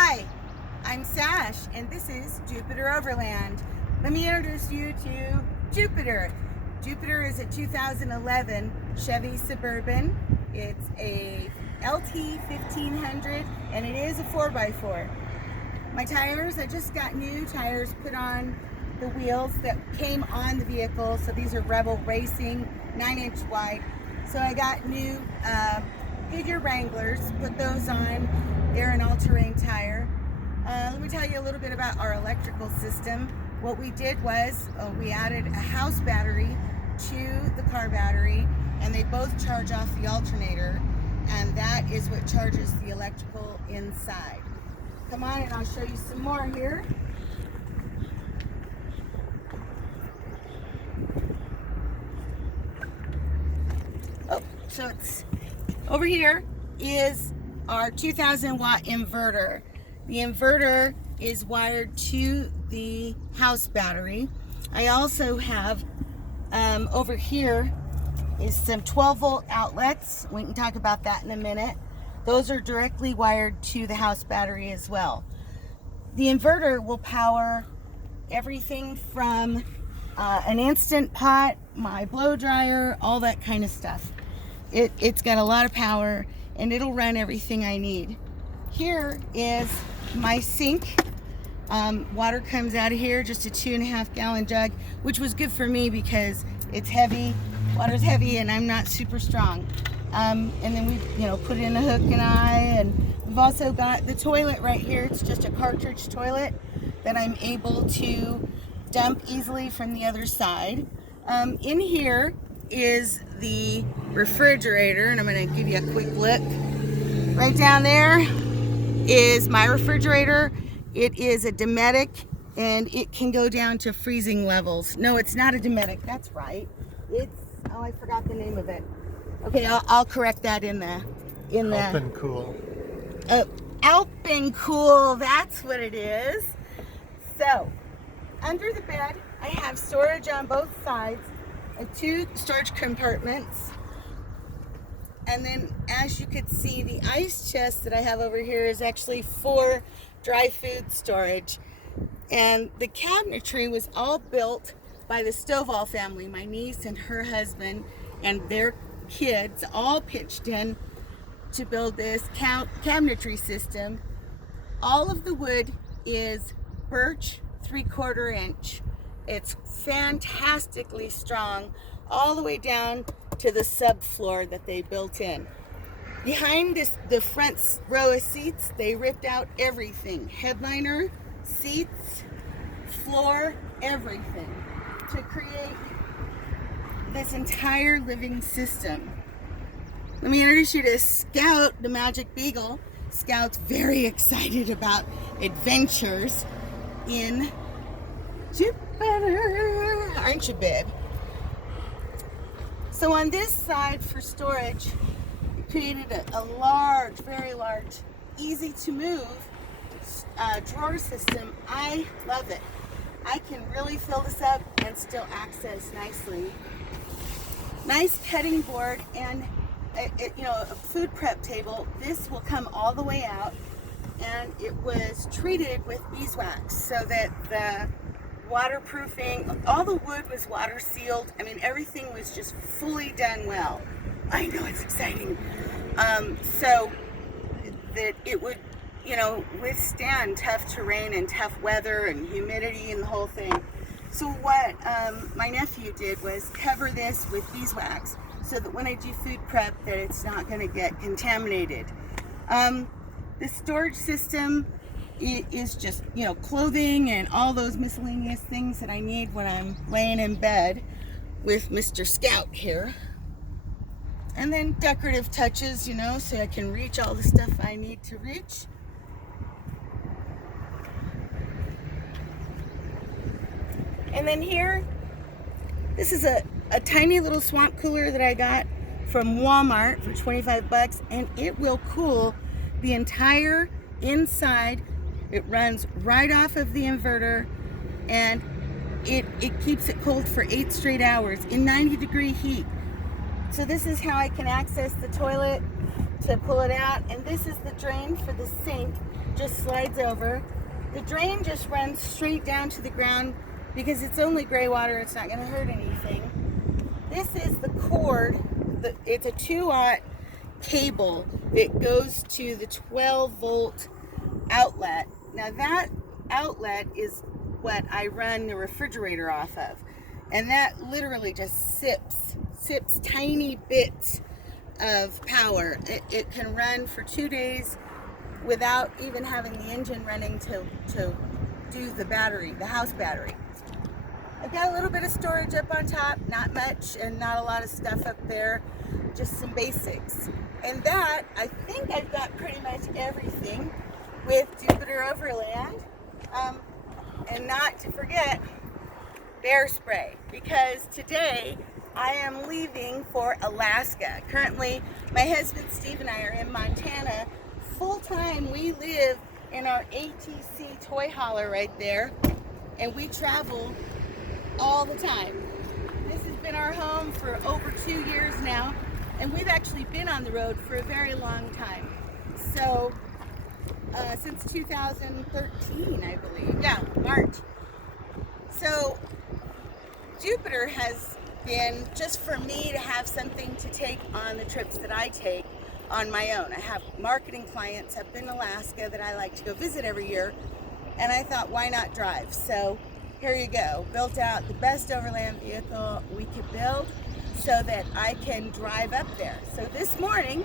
Hi, I'm Sash, and this is Jupiter Overland. Let me introduce you to Jupiter. Jupiter is a 2011 Chevy Suburban. It's a LT 1500, and it is a 4x4. My tires, I just got new tires put on the wheels that came on the vehicle. So these are Rebel Racing, 9-inch wide. So I got new Goodyear Wranglers, put those on. They're an all-terrain tire. Let me tell you a little bit about our electrical system. What we did was we added a house battery to the car battery, and they both charge off the alternator, and that is what charges the electrical inside. Come on, and I'll show you some more here. Oh, so it's over here is our 2000 watt inverter. The inverter is wired to the house battery. I also have over here is some 12 volt outlets. We can talk about that in a minute. Those are directly wired to the house battery as well. The inverter will power everything from an Instant Pot, my blow dryer, all that kind of stuff. It's got a lot of power, and it'll run everything I need. Here is my sink. Water comes out of here, just a 2.5 gallon jug, which was good for me because it's heavy. Water's heavy, and I'm not super strong. And then we, put in a hook and eye, and we've also got the toilet right here. It's just a cartridge toilet that I'm able to dump easily from the other side. In here is the refrigerator, and I'm going to give you a quick look. Right down there is my refrigerator. It is a Dometic, and it can go down to freezing levels. No, it's not a Dometic. That's right. It's, oh, I forgot the name of it. Okay, I'll correct that in the Alcan. Alcan, that's what it is. So, under the bed, I have storage on both sides, 2 storage compartments. And then, as you could see, the ice chest that I have over here is actually for dry food storage. And the cabinetry was all built by the Stovall family. My niece and her husband and their kids all pitched in to build this cabinetry system. All of the wood is birch 3/4 inch. It's fantastically strong all the way down to the subfloor that they built in. Behind the front row of seats, they ripped out everything. Headliner, seats, floor, everything to create this entire living system. Let me introduce you to Scout, the Magic Beagle. Scout's very excited about adventures in Jupiter. Aren't you, babe? So on this side for storage, we created a large, very large, easy to move drawer system. I love it. I can really fill this up and still access nicely. Nice cutting board and a food prep table. This will come all the way out, and it was treated with beeswax so that the waterproofing, all the wood was water sealed. I mean, everything was just fully done well. I know, it's exciting. So that it would, withstand tough terrain and tough weather and humidity and the whole thing. So what my nephew did was cover this with beeswax so that when I do food prep that it's not going to get contaminated. The storage system is just, clothing and all those miscellaneous things that I need when I'm laying in bed with Mr. Scout here. And then decorative touches, so I can reach all the stuff I need to reach. And then here, this is a tiny little swamp cooler that I got from Walmart for 25 bucks, and it will cool the entire inside. It runs right off of the inverter, and it keeps it cold for 8 straight hours in 90-degree heat. So this is how I can access the toilet. to pull it out. And this is the drain for the sink, just slides over. The drain just runs straight down to the ground because it's only gray water, it's not gonna hurt anything. This is the cord, it's a 2-aught cable that goes to the 12-volt outlet. Now that outlet is what I run the refrigerator off of. And that literally just sips tiny bits of power. It can run for 2 days without even having the engine running to do the battery, the house battery. I've got a little bit of storage up on top, not much and not a lot of stuff up there, just some basics. And that, I think I've got pretty much everything with Jupiter Overland. And not to forget, bear spray, because today I am leaving for Alaska. Currently, my husband Steve and I are in Montana. Full time, we live in our ATC toy hauler right there, and we travel all the time. This has been our home for over 2 years now, and we've actually been on the road for a very long time. So, since 2013, I believe. Yeah, March. So, Jupiter has been just for me to have something to take on the trips that I take on my own. I have marketing clients up in Alaska that I like to go visit every year, and I thought, why not drive? So here you go. Built out the best overland vehicle we could build so that I can drive up there. So this morning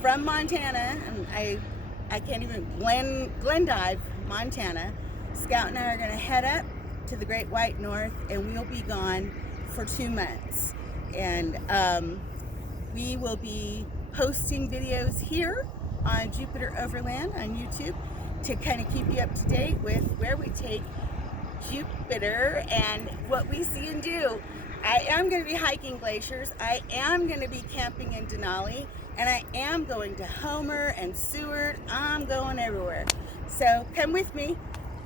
from Montana, and I can't even, Glendive, Montana, Scout and I are gonna head up to the Great White North, and we'll be gone for 2 months. And we will be posting videos here on Jupiter Overland on YouTube to kind of keep you up to date with where we take Jupiter and what we see and do. I am going to be hiking glaciers. I am going to be camping in Denali, and I am going to Homer and Seward. I'm going everywhere. So come with me,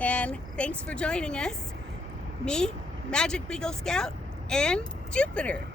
and thanks for joining us. Me, Magic Beagle Scout, and Jupiter.